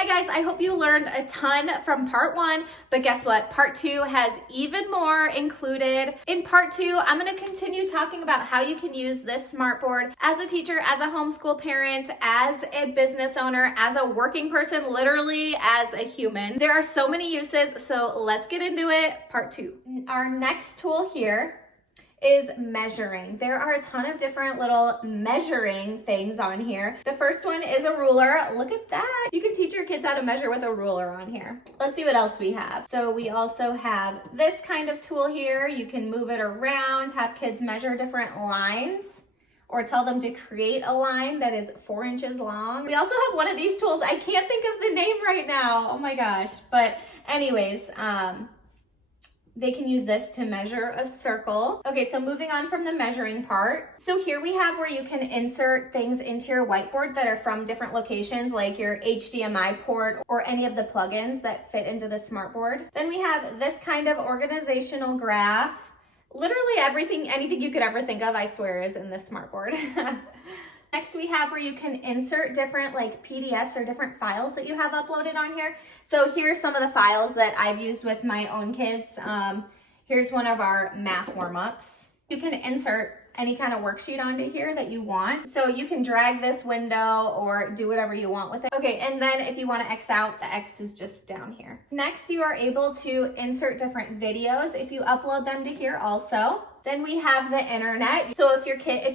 Hi guys, I hope you learned a ton from part 1, but guess what? Part 2 has even more included. In part 2, I'm going to continue talking about how you can use this smartboard as a teacher, as a homeschool parent, as a business owner, as a working person, literally as a human. There are so many uses, so let's get into it. Part 2. Our next tool here is measuring. There are a ton of different little measuring things on here. The first one is a ruler. Look at that. You can teach your kids how to measure with a ruler on here. Let's see what else we have. So we also have this kind of tool here. You can move it around, have kids measure different lines, or tell them to create a line that is 4 inches long. We also have one of these tools. I can't think of the name right now. Oh my gosh. But anyways, they can use this to measure a circle. Okay, so moving on from the measuring part. So here we have where you can insert things into your whiteboard that are from different locations, like your HDMI port or any of the plugins that fit into the smartboard. Then we have this kind of organizational graph. Literally everything, anything you could ever think of, I swear, is in this smartboard. Next, we have where you can insert different like PDFs or different files that you have uploaded on here. So here's some of the files that I've used with my own kids. Here's one of our math warm-ups. You can insert any kind of worksheet onto here that you want. So you can drag this window or do whatever you want with it. Okay, and then if you want to X out, the X is just down here. Next, you are able to insert different videos if you upload them to here also. Then we have the internet. So if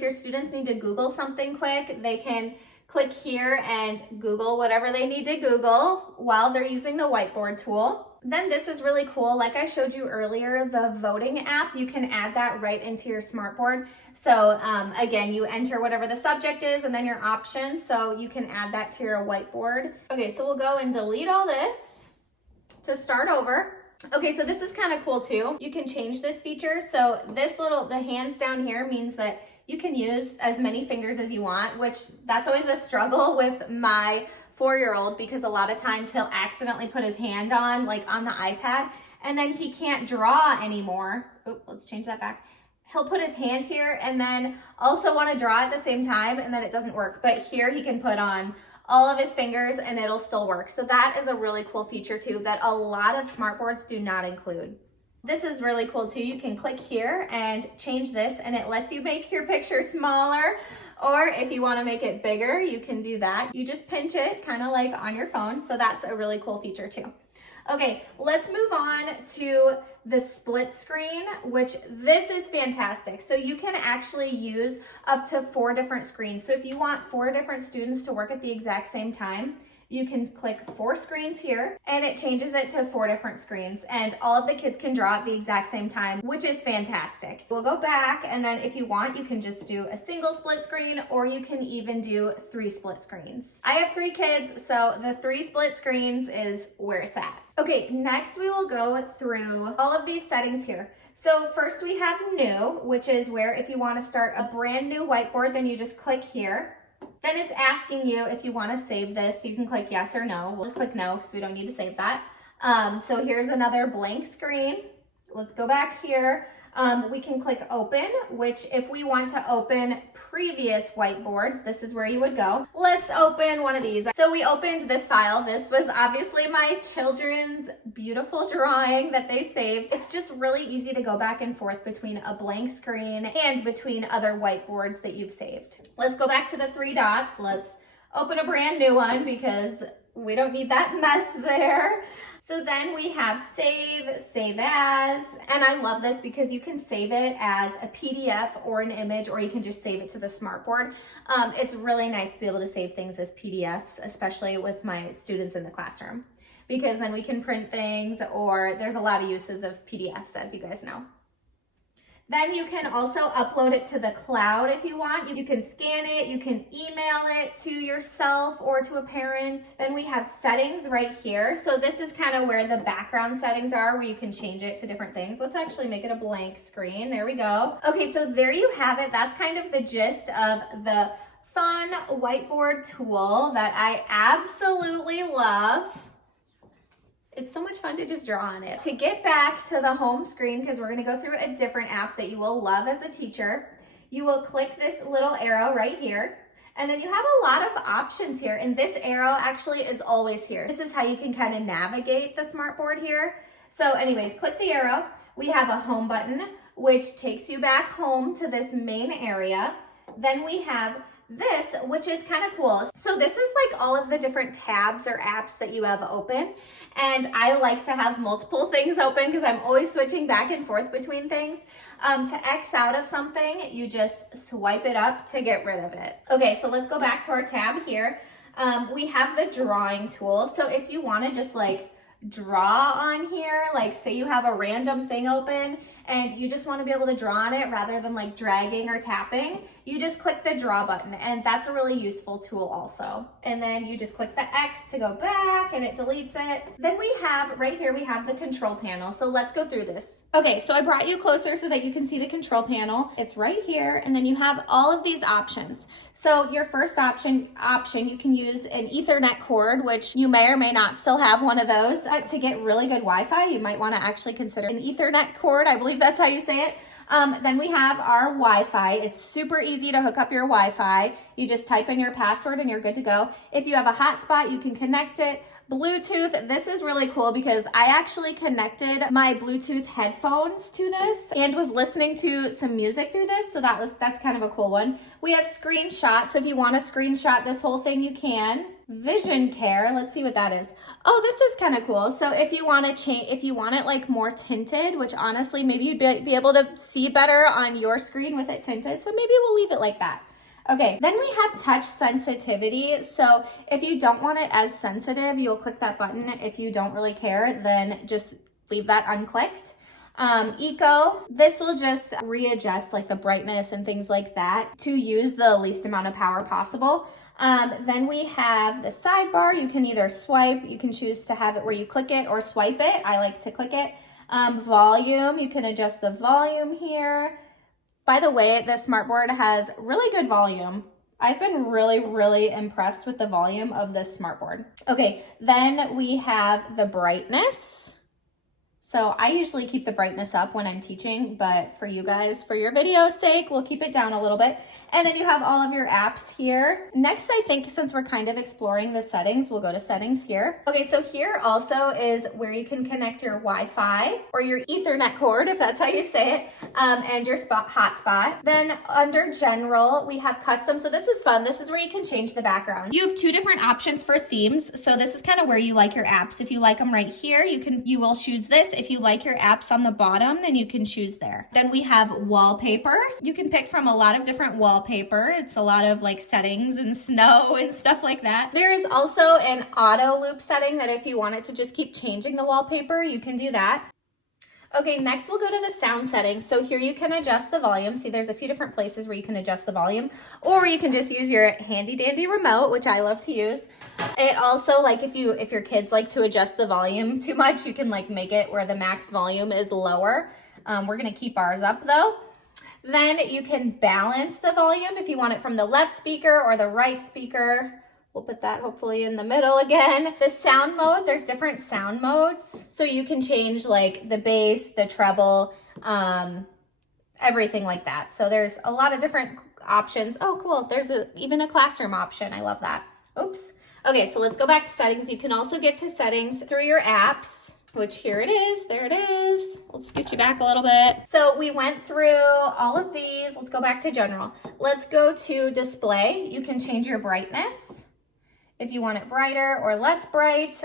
your students need to Google something quick, they can click here and Google whatever they need to Google while they're using the whiteboard tool. Then this is really cool. Like I showed you earlier, the voting app, you can add that right into your smartboard. So again, you enter whatever the subject is and then your options. So you can add that to your whiteboard. Okay, so we'll go and delete all this to start over. Okay, so this is kind of cool too. You can change this feature. So the hands down here means that you can use as many fingers as you want, which that's always a struggle with my 4-year-old because a lot of times he'll accidentally put his hand on the iPad and then he can't draw anymore. Oh, let's change that back. He'll put his hand here and then also want to draw at the same time and then it doesn't work. But here he can put on all of his fingers and it'll still work. So that is a really cool feature too that a lot of smartboards do not include. This is really cool too. You can click here and change this and it lets you make your picture smaller, or if you want to make it bigger, you can do that. You just pinch it kind of like on your phone. So that's a really cool feature too. Okay, let's move on to the split screen, which this is fantastic. So you can actually use up to 4 different screens. So if you want 4 different students to work at the exact same time, you can click 4 screens here and it changes it to 4 different screens and all of the kids can draw at the exact same time, which is fantastic. We'll go back and then if you want, you can just do a single split screen or you can even do 3 split screens. I have 3 kids, so the 3 split screens is where it's at. Okay, next we will go through all of these settings here. So first we have new, which is where if you want to start a brand new whiteboard, then you just click here. Then it's asking you if you want to save this. You can click yes or no. We'll just click no because we don't need to save that. So here's another blank screen. Let's go back here. We can click open, which if we want to open previous whiteboards, this is where you would go. Let's open one of these. So we opened this file. This was obviously my children's beautiful drawing that they saved. It's just really easy to go back and forth between a blank screen and between other whiteboards that you've saved. Let's go back to the 3 dots. Let's open a brand new one because we don't need that mess there. So then we have save as, and I love this because you can save it as a PDF or an image, or you can just save it to the smartboard. It's really nice to be able to save things as PDFs, especially with my students in the classroom, because then we can print things, or there's a lot of uses of PDFs, as you guys know. Then you can also upload it to the cloud if you want. You can scan it, you can email it to yourself or to a parent. Then we have settings right here. So this is kind of where the background settings are, where you can change it to different things. Let's actually make it a blank screen. There we go. Okay, so there you have it. That's kind of the gist of the fun whiteboard tool that I absolutely love. It's so much fun to just draw on it. To get back to the home screen, because we're going to go through a different app that you will love as a teacher, you will click this little arrow right here. And then you have a lot of options here, and this arrow actually is always here. This is how you can kind of navigate the smartboard here. So anyways, click the arrow. We have a home button, which takes you back home to this main area. Then we have this, which is kind of cool. So this is like all of the different tabs or apps that you have open. And I like to have multiple things open because I'm always switching back and forth between things. To X out of something, you just swipe it up to get rid of it. Okay, so let's go back to our tab here. We have the drawing tool. So if you want to just like draw on here, like say you have a random thing open and you just want to be able to draw on it rather than like dragging or tapping, you just click the draw button, and that's a really useful tool also. And then you just click the X to go back and it deletes it. Then we have right here, we have the control panel. So let's go through this. Okay, so I brought you closer so that you can see the control panel. It's right here, and then you have all of these options. So your first option, you can use an Ethernet cord, which you may or may not still have one of those. To get really good Wi-Fi, you might want to actually consider an Ethernet cord. I believe that's how you say it. Then we have our Wi-Fi. It's super easy to hook up your Wi-Fi. You just type in your password and you're good to go. If you have a hotspot, you can connect it. Bluetooth, this is really cool because I actually connected my Bluetooth headphones to this and was listening to some music through this, so that's kind of a cool one. We have screenshot, so if you want to screenshot this whole thing, you can. Vision care, let's see what that is. Oh, this is kind of cool. So if you want to change, if you want it like more tinted, which honestly maybe you'd be able to see better on your screen with it tinted, so maybe we'll leave it like that. Okay, then we have touch sensitivity. So if you don't want it as sensitive, you'll click that button. If you don't really care, then just leave that unclicked. Eco, this will just readjust like the brightness and things like that to use the least amount of power possible. Then we have the sidebar. You can either swipe, you can choose to have it where you click it or swipe it. I like to click it. Volume, you can adjust the volume here. By the way, this smartboard has really good volume. I've been really impressed with the volume of this smartboard. Okay, then we have the brightness. So I usually keep the brightness up when I'm teaching, but for you guys, for your video's sake, we'll keep it down a little bit. And then you have all of your apps here. Next, I think since we're kind of exploring the settings, we'll go to settings here. Okay, so here also is where you can connect your Wi-Fi or your Ethernet cord, if that's how you say it, and your hotspot. Then under general, we have custom. So this is fun. This is where you can change the background. You have two different options for themes. So this is kind of where you like your apps. If you like them right here, you will choose this. If you like your apps on the bottom, then you can choose there. Then we have wallpapers. You can pick from a lot of different wallpaper. It's a lot of like settings and snow and stuff like that. There is also an auto loop setting that if you wanted to just keep changing the wallpaper, you can do that. Okay, next we'll go to the sound settings. So here you can adjust the volume. See, there's a few different places where you can adjust the volume, or you can just use your handy dandy remote, which I love to use. It also, like if your kids like to adjust the volume too much, you can like make it where the max volume is lower. We're gonna keep ours up though. Then you can balance the volume if you want it from the left speaker or the right speaker. We'll put that hopefully in the middle again. The sound mode, there's different sound modes. So you can change like the bass, the treble, everything like that. So there's a lot of different options. Oh, cool. There's even a classroom option. I love that. Oops. Okay, so let's go back to settings. You can also get to settings through your apps, which here it is. There it is. Let's scoot you back a little bit. So we went through all of these. Let's go back to general. Let's go to display. You can change your brightness if you want it brighter or less bright.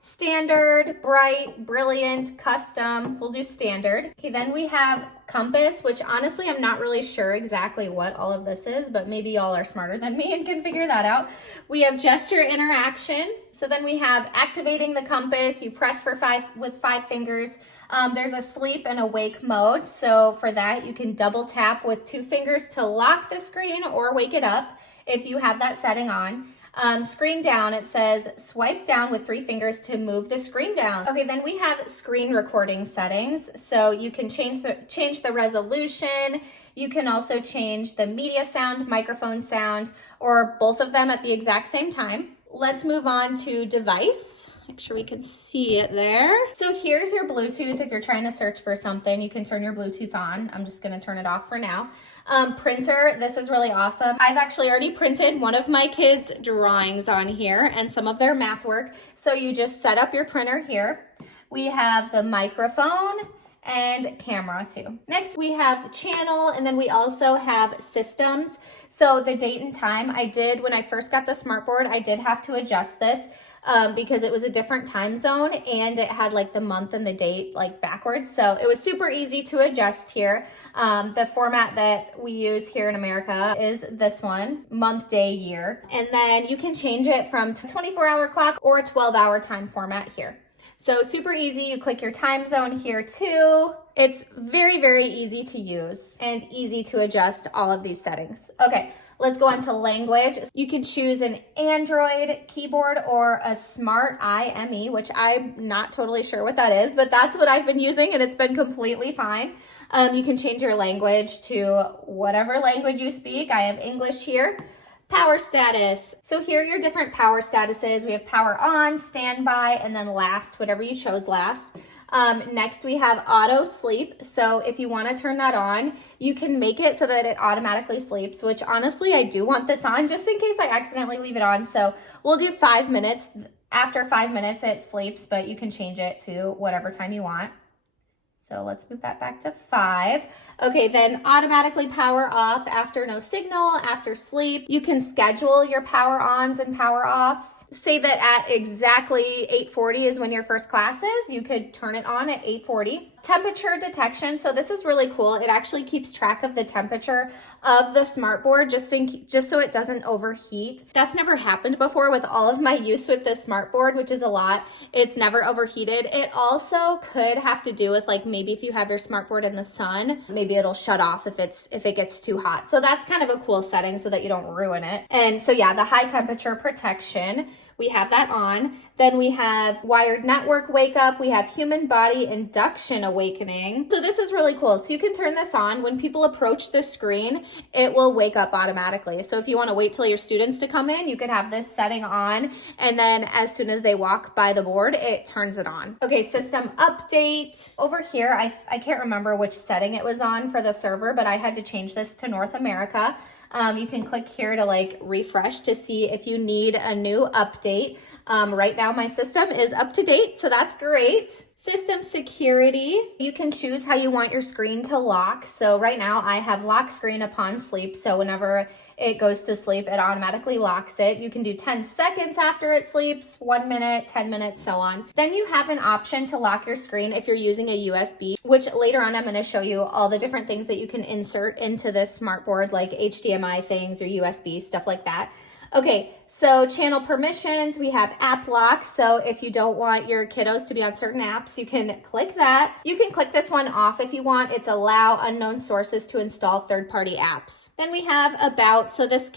Standard, bright, brilliant, custom. We'll do standard. Okay, then we have compass, which honestly, I'm not really sure exactly what all of this is, but maybe y'all are smarter than me and can figure that out. We have gesture interaction. So then we have activating the compass. You press with 5 fingers. There's a sleep and awake mode. So for that, you can double tap with 2 fingers to lock the screen or wake it up if you have that setting on. Screen down, it says swipe down with 3 fingers to move the screen down. Okay, then we have screen recording settings. So you can change the resolution. You can also change the media sound, microphone sound, or both of them at the exact same time. Let's move on to device. Make sure we can see it there. So here's your Bluetooth. If you're trying to search for something, you can turn your Bluetooth on. I'm just gonna turn it off for now. Printer, this is really awesome. I've actually already printed one of my kids' drawings on here and some of their math work. So you just set up your printer here. We have the microphone and camera too. Next we have channel, and then we also have systems. So the date and time, when I first got the smartboard, I did have to adjust this because it was a different time zone and it had like the month and the date like backwards. So it was super easy to adjust here. The format that we use here in America is this one, month, day, year. And then you can change it from 24-hour clock or a 12-hour time format here. So super easy. You click your time zone here too. It's very, very easy to use and easy to adjust all of these settings. Okay, let's go on to language. You can choose an Android keyboard or a Smart IME, which I'm not totally sure what that is, but that's what I've been using and it's been completely fine. You can change your language to whatever language you speak. I have English here. Power status. So here are your different power statuses. We have power on, standby, and then last, whatever you chose last. Next we have auto sleep. So if you want to turn that on, you can make it so that it automatically sleeps, which honestly, I do want this on just in case I accidentally leave it on. So we'll do 5 minutes. After 5 minutes, it sleeps, but you can change it to whatever time you want. So let's move that back to 5. Okay, then automatically power off after no signal, after sleep. You can schedule your power ons and power offs. Say that at exactly 8:40 is when your first class is. You could turn it on at 8:40. Temperature detection. So this is really cool. It actually keeps track of the temperature of the smartboard just so it doesn't overheat. That's never happened before with all of my use with this smartboard, which is a lot. It's never overheated. It also could have to do with like maybe if you have your smartboard in the sun, maybe it'll shut off if it gets too hot. So that's kind of a cool setting so that you don't ruin it. And so yeah, the high temperature protection, we have that on. Then we have wired network wake up. We have human body induction awakening. So this is really cool. So you can turn this on. When people approach the screen, it will wake up automatically. So if you want to wait till your students to come in, you could have this setting on. And then as soon as they walk by the board, it turns it on. Okay, system update. Over here, I can't remember which setting it was on for the server, but I had to change this to North America. You can click here to like refresh to see if you need a new update. Right now my system is up to date, so that's great. System security. You can choose how you want your screen to lock. So right now I have lock screen upon sleep. So whenever it goes to sleep, it automatically locks it. You can do 10 seconds after it sleeps, 1 minute, 10 minutes, so on. Then you have an option to lock your screen if you're using a USB, which later on I'm going to show you all the different things that you can insert into this smartboard, like HDMI things or USB, stuff like that. Okay, so channel permissions, we have app lock. So if you don't want your kiddos to be on certain apps, you can click that. You can click this one off if you want. It's allow unknown sources to install third-party apps. Then we have about, so this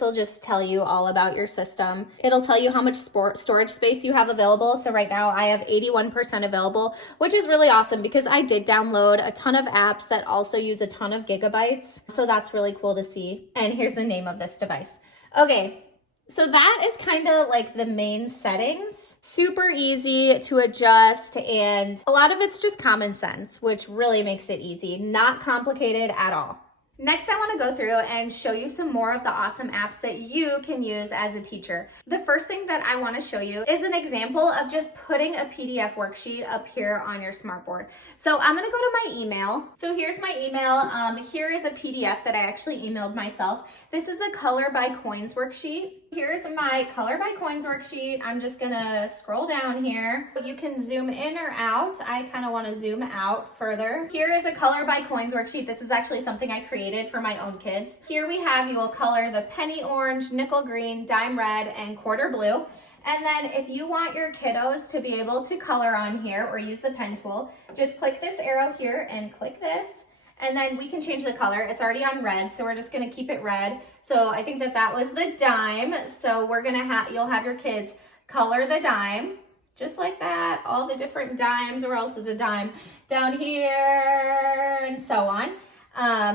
will just tell you all about your system. It'll tell you how much storage space you have available. So right now I have 81% available, which is really awesome because I did download a ton of apps that also use a ton of gigabytes. So that's really cool to see. And here's the name of this device. Okay, so that is kind of like the main settings. Super easy to adjust, and a lot of it's just common sense, which really makes it easy. Not complicated at all. Next, I want to go through and show you some more of the awesome apps that you can use as a teacher. The first thing that I want to show you is an example of just putting a PDF worksheet up here on your smartboard. So I'm going to go to my email. So here's my email. Here is a PDF that I actually emailed myself. This is a color by coins worksheet. Here's my color by coins worksheet. I'm just gonna scroll down here. You can zoom in or out. I kind of want to zoom out further. Here is a color by coins worksheet. This is actually something I created for my own kids. Here we have, you will color the penny orange, nickel green, dime red, and quarter blue. And then if you want your kiddos to be able to color on here or use the pen tool, just click this arrow here and click this. And then we can change the color. It's already on red, so we're just gonna keep it red. So I think that was the dime. So we're gonna you'll have your kids color the dime, just like that. All the different dimes, where else is a dime? Down here, and so on.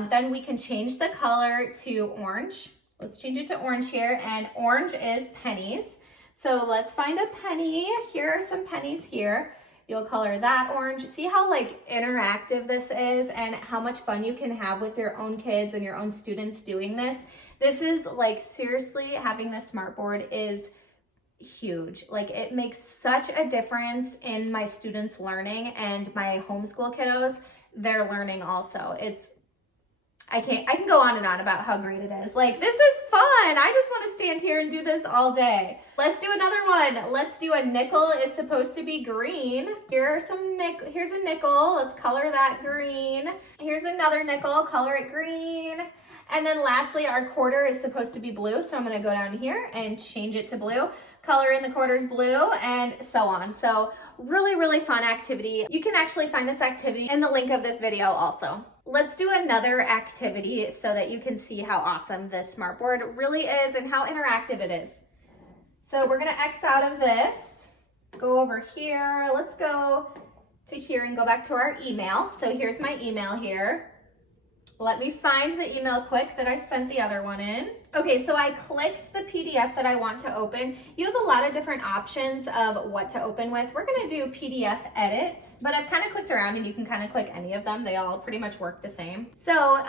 Then we can change the color to orange. Let's change it to orange here, and orange is pennies. So let's find a penny. Here are some pennies here. You'll color that orange. See how like interactive this is and how much fun you can have with your own kids and your own students doing this. This is like, seriously, having this smartboard is huge. Like, it makes such a difference in my students' learning, and my homeschool kiddos, their learning also. I can go on and on about how great it is. Like, this is fun. I just want to stand here and do this all day. Let's do another one. Let's do a nickel is supposed to be green. Here's a nickel. Let's color that green. Here's another nickel, color it green. And then lastly, our quarter is supposed to be blue. So I'm going to go down here and change it to blue. Color in the quarters blue, and so on. So really, really fun activity. You can actually find this activity in the link of this video also. Let's do another activity so that you can see how awesome this smartboard really is and how interactive it is. So we're gonna X out of this, go over here. Let's go to here and go back to our email. So here's my email here. Let me find the email quick that I sent the other one in. Okay, so I clicked the PDF that I want to open. You have a lot of different options of what to open with. We're gonna do PDF edit, but I've kind of clicked around and you can kind of click any of them. They all pretty much work the same. So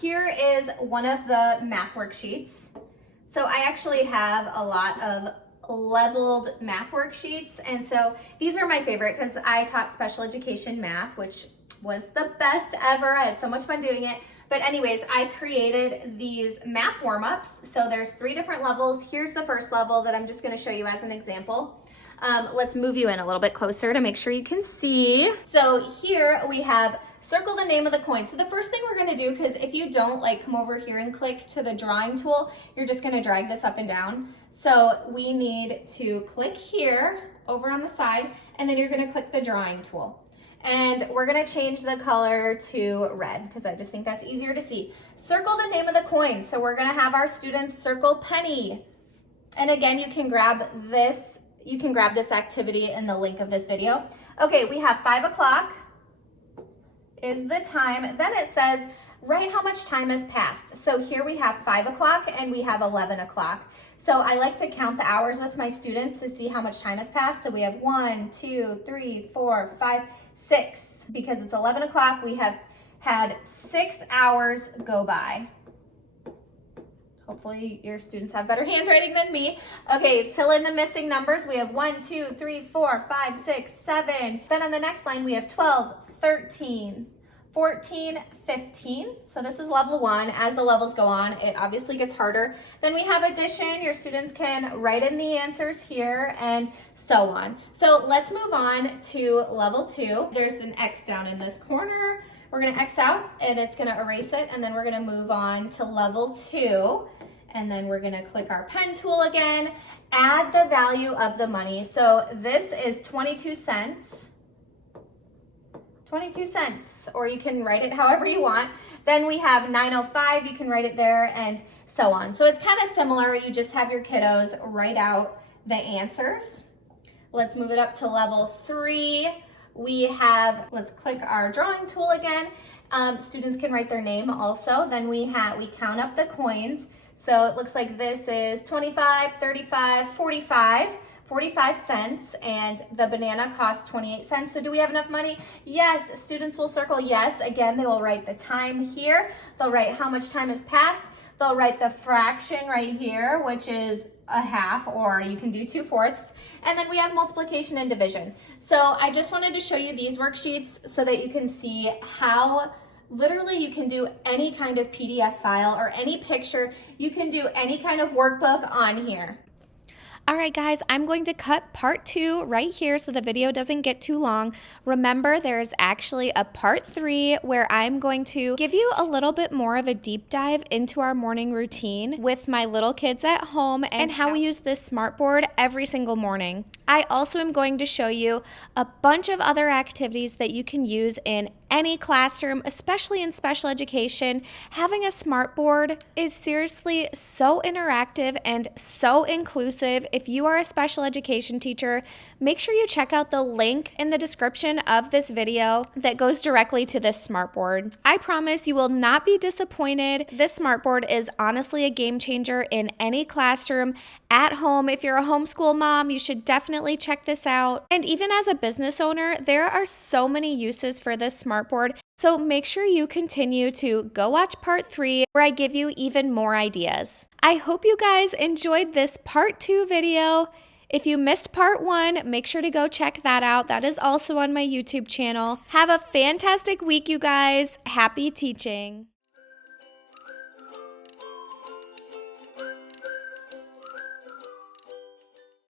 here is one of the math worksheets. So I actually have a lot of leveled math worksheets. And so these are my favorite because I taught special education math, which was the best ever. I had so much fun doing it. But anyways, I created these math warm-ups. So there's 3 different levels. Here's the first level that I'm just gonna show you as an example. Let's move you in a little bit closer to make sure you can see. So here we have circle the name of the coin. So the first thing we're gonna do, because if you don't, like, come over here and click to the drawing tool, you're just gonna drag this up and down. So we need to click here over on the side, and then you're gonna click the drawing tool. And we're gonna change the color to red because I just think that's easier to see. Circle the name of the coin. So we're gonna have our students circle penny. And again, you can grab this activity in the link of this video. Okay, we have 5 o'clock is the time. Then it says, write how much time has passed. So here we have 5 o'clock and we have 11 o'clock. So I like to count the hours with my students to see how much time has passed. So we have 1, 2, 3, 4, 5, 6. Because it's 11 o'clock, we have had 6 hours go by. Hopefully your students have better handwriting than me. Okay, fill in the missing numbers. We have 1, 2, 3, 4, 5, 6, 7. Then on the next line, we have 12, 13, 14, 15. So this is level 1. As the levels go on, it obviously gets harder. Then we have addition. Your students can write in the answers here and so on. So let's move on to level 2. There's an X down in this corner. We're gonna X out and it's gonna erase it, and then we're gonna move on to level 2. And then we're gonna click our pen tool again, add the value of the money. So this is 22 cents. 22 cents, or you can write it however you want. Then we have 9:05, you can write it there, and so on. So it's kind of similar. You just have your kiddos write out the answers. Let's move it up to level 3. Let's click our drawing tool again. Students can write their name also. Then we count up the coins. So it looks like this is 25, 35, 45 cents, and the banana costs 28 cents. So do we have enough money? Yes. Students will circle yes. Again, they will write the time here. They'll write how much time has passed. They'll write the fraction right here, which is a half, or you can do 2/4. And then we have multiplication and division. So I just wanted to show you these worksheets so that you can see how literally you can do any kind of PDF file or any picture. You can do any kind of workbook on here. All right, guys, I'm going to cut part 2 right here so the video doesn't get too long. Remember, there's actually a part 3 where I'm going to give you a little bit more of a deep dive into our morning routine with my little kids at home and how we use this smartboard every single morning. I also am going to show you a bunch of other activities that you can use in any classroom, especially in special education. Having a smartboard is seriously so interactive and so inclusive. If you are a special education teacher, make sure you check out the link in the description of this video that goes directly to this smartboard. I promise you will not be disappointed. This smartboard is honestly a game changer in any classroom, at home. If you're a homeschool mom, you should definitely check this out. And even as a business owner, there are so many uses for this smartboard. So make sure you continue to go watch part 3 where I give you even more ideas. I hope you guys enjoyed this part 2 video. If you missed part 1, make sure to go check that out. That is also on my YouTube channel. Have a fantastic week, you guys. Happy teaching.